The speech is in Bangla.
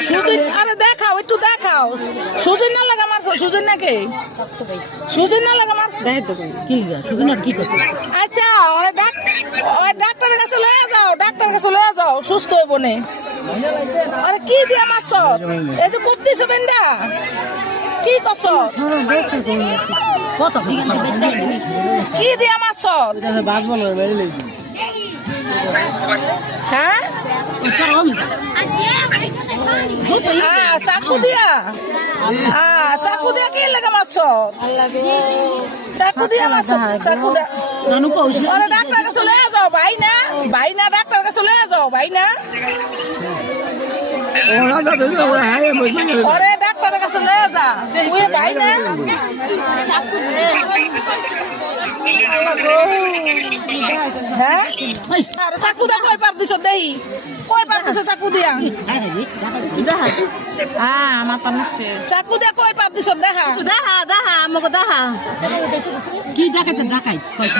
সুজন আরে দেখাও একটু দেখাও সুজন না লাগা মারছো সুজন নাকি সুজন না লাগা মারছো কি সুজন আর কি করছে আচ্ছা ওই ডাক্তারের কাছে লয়ে যাও ডাক্তারের কাছে লয়ে যাও সুস্থ হইব নে আরে কি দিয়া মারছো এই যে করতেছ দেন্দা কি করছো কত কি দিয়া মারছো বাস বলো বেরিয়ে লেগেছি হ্যাঁ চাকু দিয়া চাকু দিয়া কি লেগে মারছো চাকু দিয়া মারছো চাকু দিয়া জানো কৌশল আরে ডাক্তার কাছে লয়ে যাও ভাই না ডাক্তার কাছে লয়ে যাও ভাই না ওরা দাদা ওরা হ্যাঁ আরে ডাক্তারের কাছে লয়ে যা তুই ভাই না হ্যাঁ আরে চাকু দিয়া কই পার দিছ দেহি কই পার দিছ চাকু দিয়া আমার তো নষ্ট চাকু দিয়া কই পার দিছ দেখা দেখা আমাকে দেখা কি ডাকাইতে ডাকাই কয়